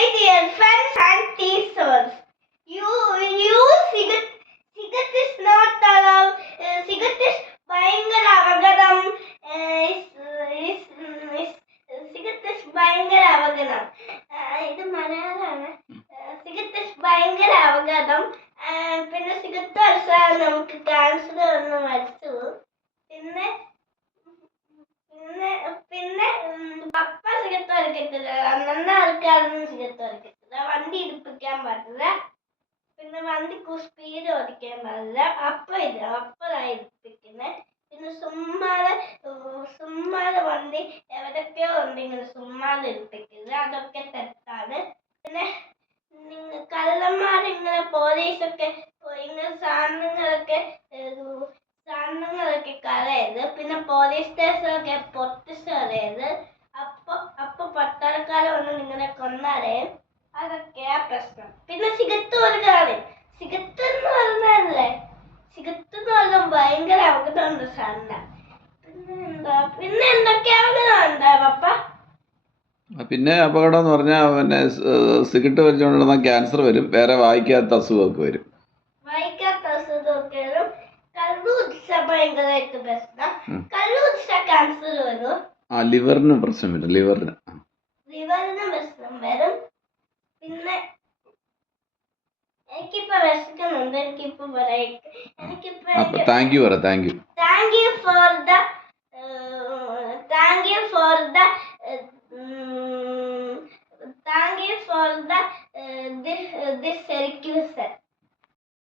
My dear friends and teachers, cigarette is not allowed. Cigarette is ഭയങ്കര അപകടം. Cigarette is ഭയങ്കര അപകടം. ഇത് മലയാളമാണ്. Cigarette is ഭയങ്കര അപകടം. പിന്നെ സിഗരറ്റ് വലിച്ചാൽ നമുക്ക് ക്യാൻസർ വന്ന് മരിച്ചു. പിന്നെ പിന്നെ പിന്നെ പപ്പ സിഗരറ്റ് വലിക്കത്തില്ല. അന്നന്ന ആൾക്കാരൊന്നും സിഗരറ്റ് വലിക്കത്തില്ല. വണ്ടി ഇടിപ്പിക്കാൻ പാടില്ല. പിന്നെ വണ്ടി സ്പീഡ് ഓടിക്കാൻ പാടില്ല. അപ്പഴായി ഇടിപ്പിക്കുന്നത്. പിന്നെ സുമ്മാതെ വണ്ടി എവിടൊക്കെയോ ഉണ്ട് ഇങ്ങനെ സുമ്മാതെ ഇടിപ്പിക്കുന്നത്. അതൊക്കെ തെറ്റാണ്. പിന്നെ കള്ളന്മാരിങ്ങനെ പോലീസൊക്കെ ഇങ്ങനെ സാധനങ്ങളൊക്കെ കളയരുത്. പിന്നെ പോലീസ് സ്റ്റേഷനൊക്കെ പൊട്ടിച്ച് കളയരുത്. അപ്പൊ പട്ടാളക്കാരെ വന്ന് നിങ്ങളെ കൊന്നാലേ. അതൊക്കെയാ പ്രശ്നം. പിന്നെ സിഗരറ്റ് കൊടുക്കാതെ. സിഗരറ്റ് എന്ന് പറഞ്ഞല്ലേ, സിഗരറ്റ് എന്ന് പറഞ്ഞാൽ ഭയങ്കര അപകടമുണ്ട് സാധനം. പിന്നെ എന്തൊക്കെ അപകടമുണ്ടാ പപ്പ? പിന്നെ അപകടം എന്ന് പറഞ്ഞാൽ പിന്നെ സിഗരറ്റ് വലിച്ചുകൊണ്ടിരുന്ന ക്യാൻസർ വരും. വേറെ വായിക്കാത്ത അസുഖമൊക്കെ വരും. വായിക്കാത്ത അസുഖമൊക്കെ വരും. കള്ളുകുടിച്ച ഭയങ്കരമായിട്ട് പ്രശ്നം. കള്ളുകുടിച്ച ക്യാൻസർ വരും. ലിവറിന് പ്രശ്നം വരും. ലിവറിന് പ്രശ്നം വരും. പിന്നെ എനിക്കിപ്പോ വിശക്കുന്നുണ്ട്. എനിക്കിപ്പോ താങ്ക് യു പറ. Thank you.